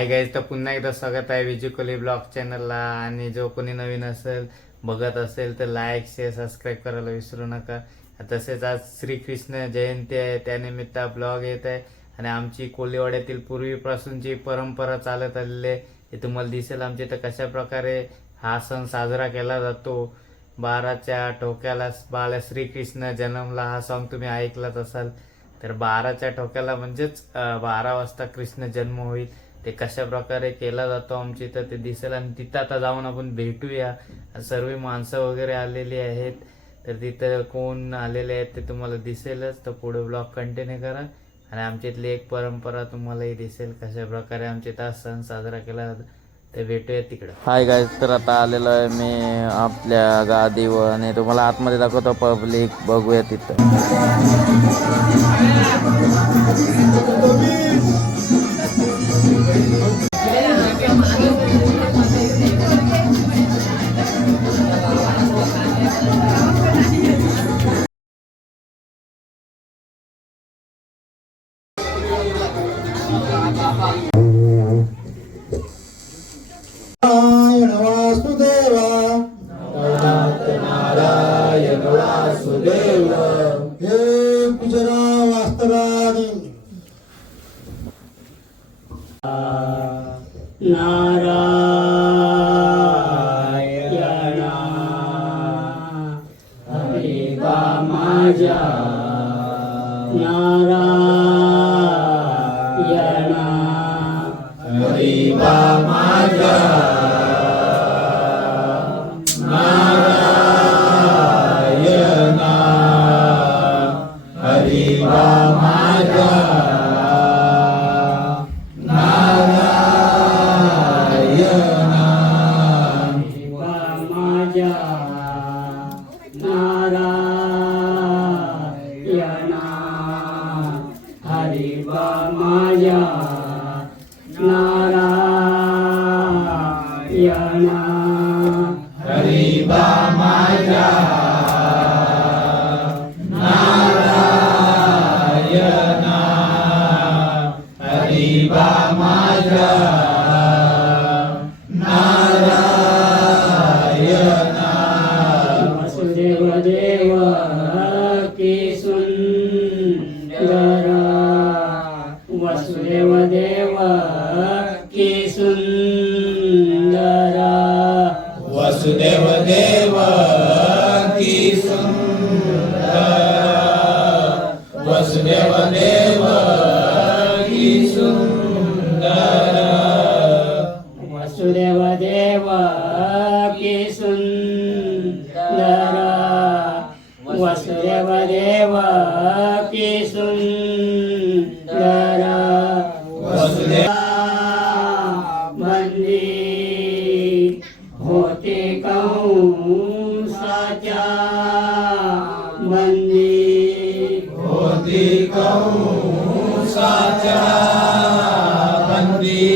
Hi guys तर पुन्हा एकदा स्वागत आहे विजू कोली ब्लॉग चॅनलला आणि जो कोणी नवीन असेल बघत असेल तर लाईक शेअर सबस्क्राईब करायला विसरू नका. तसेच आज श्रीकृष्ण जयंती आहे त्यानिमित्त ब्लॉग येत आहे. आणि आमची कोलीवाड्यातील पूर्वीपासूनची परंपरा चालत आलेली आहे. हे तुम्हाला दिसेल आमच्या इथं कशा प्रकारे हा सण साजरा केला जातो. बाराच्या ठोक्याला बाळ श्रीकृष्ण जन्मला हा सॉन्ग तुम्ही ऐकलाच असाल. तर बाराच्या ठोक्याला म्हणजेच बारा वाजता कृष्ण जन्म होईल. ते कशा प्रकारे केला जातो आमच्या इथं ते दिसेल आणि तिथं आता जाऊन आपण भेटूया. सर्व माणसं वगैरे आलेली आहेत. तर तिथं कोण आलेले आहेत ते तुम्हाला दिसेलच. तर पुढे ब्लॉग कंटिन्यू करा. आणि आमच्या इथली एक परंपरा तुम्हालाही दिसेल कशा प्रकारे आमच्या इथं सण साजरा केला जातो. ते भेटूया तिकडं. हाय गाय तर आता आलेलो आहे मी आपल्या गादीवर. आणि तुम्हाला आतमध्ये दाखवतो पब्लिक बघूया तिथं. बा माझ्या होती कंसाच्या बंदी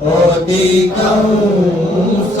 होती कंसाच्या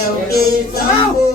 देवकी संपूर्ण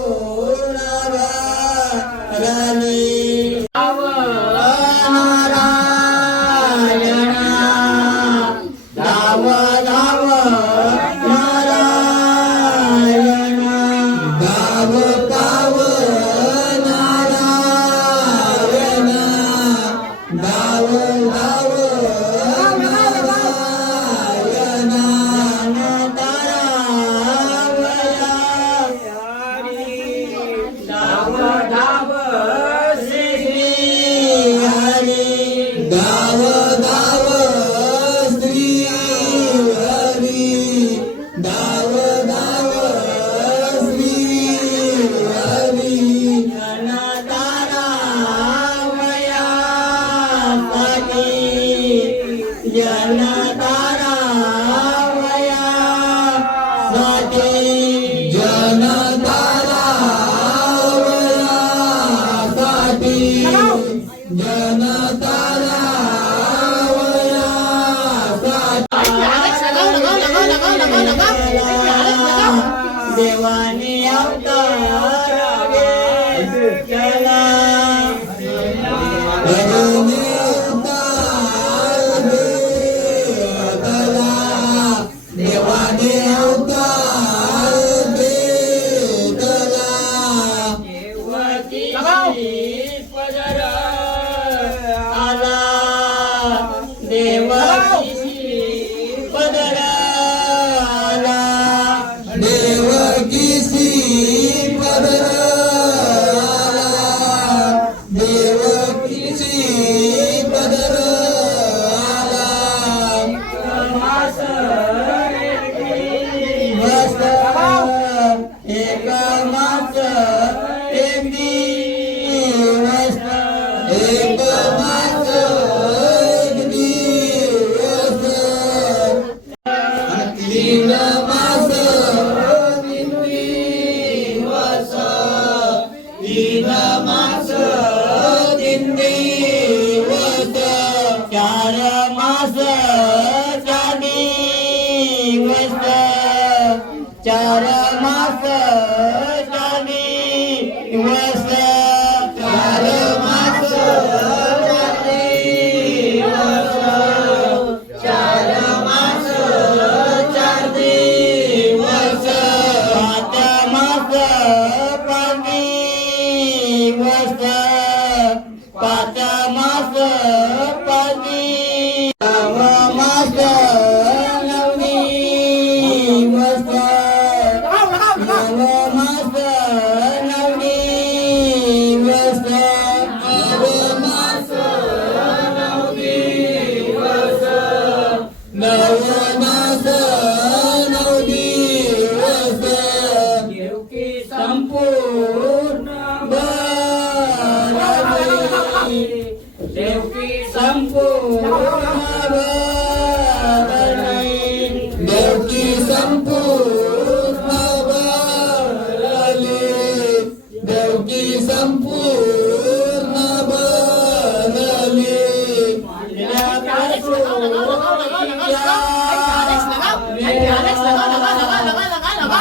चार मास चार दिवस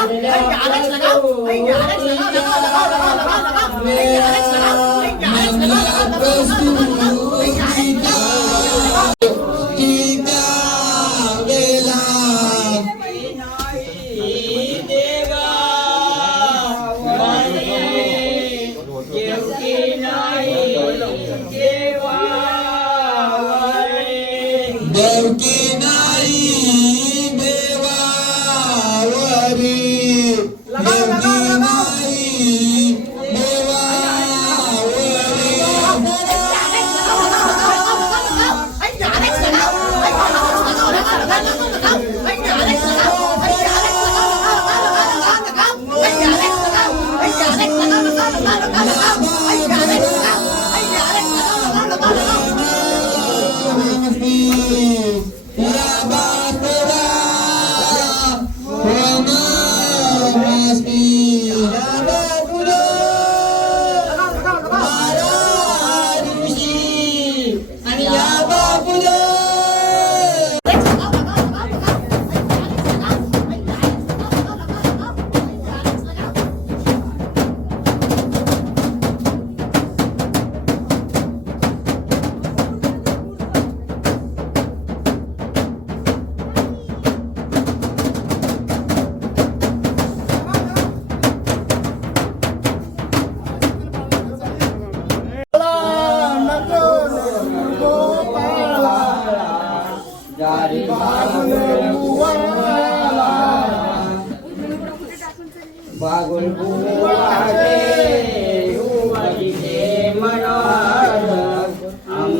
Let's go.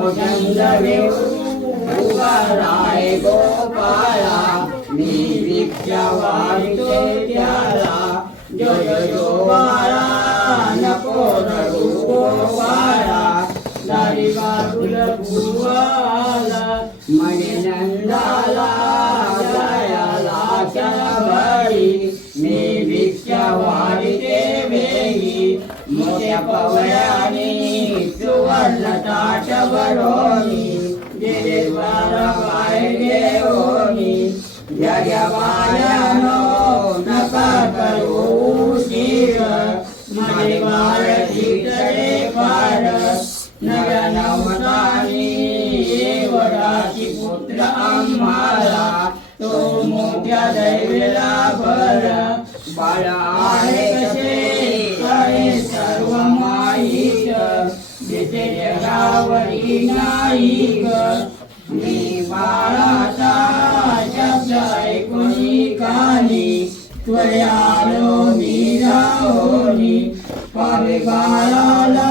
नको चंद्र उभा राय गोपाळा मी भिक्षा वाढते त्याला जो जो जो बाळा नको रडू गोपाळा दारी बाबुल भुवाला म्हणे कसे आहे सर्व माईक जिथे जगावरी नाही मी बाळाचा शब्द कानी. मी राहोनी पावे बाळाला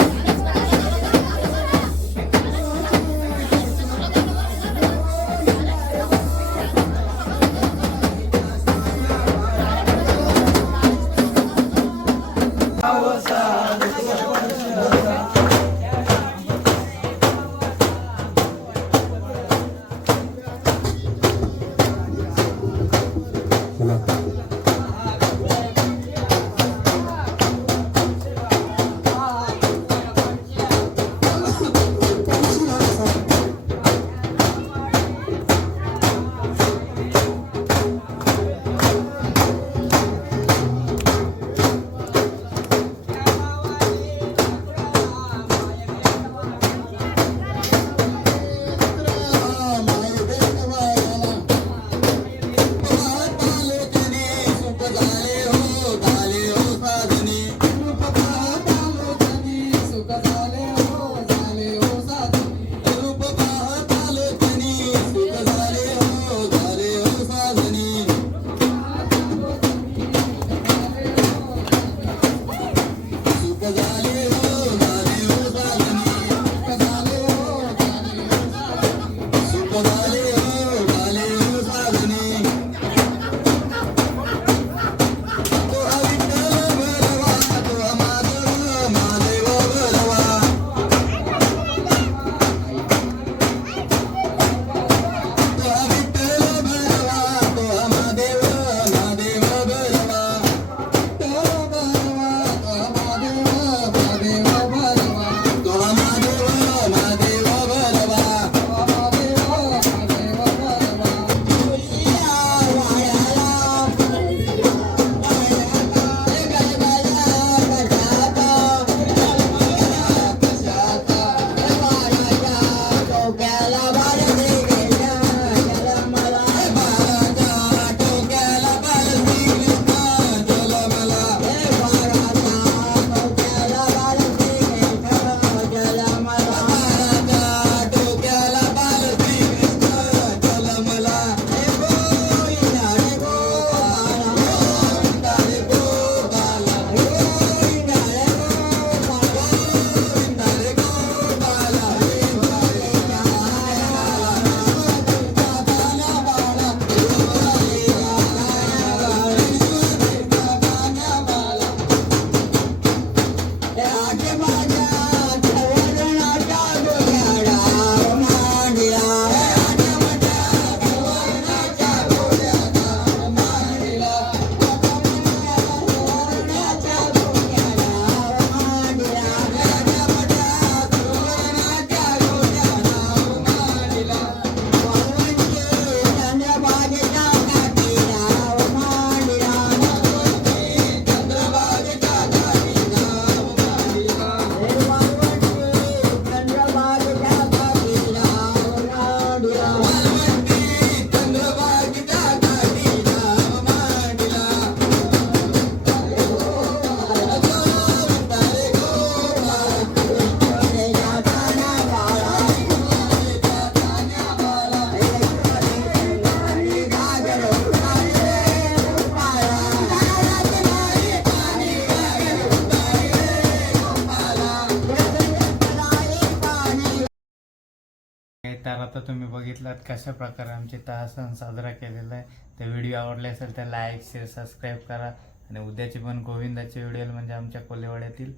तुम्ही बघितलात कशा प्रकारे आमचे हा सण साजरा केलेला आहे. तर व्हिडिओ आवडले असेल तर लाईक शेअर सबस्क्राईब करा. आणि उद्याची पण गोविंदाची व्हिडिओ म्हणजे आमच्या कोलेवाड्यातील.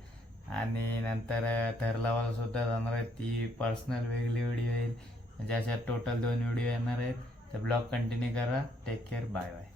आणि नंतर थरलावाला सुद्धा जाणार आहे. ती पर्सनल वेगळी व्हिडिओ येईल. म्हणजे अशा टोटल दोन व्हिडिओ येणार आहेत. तर ब्लॉग कंटिन्यू करा. Take care bye bye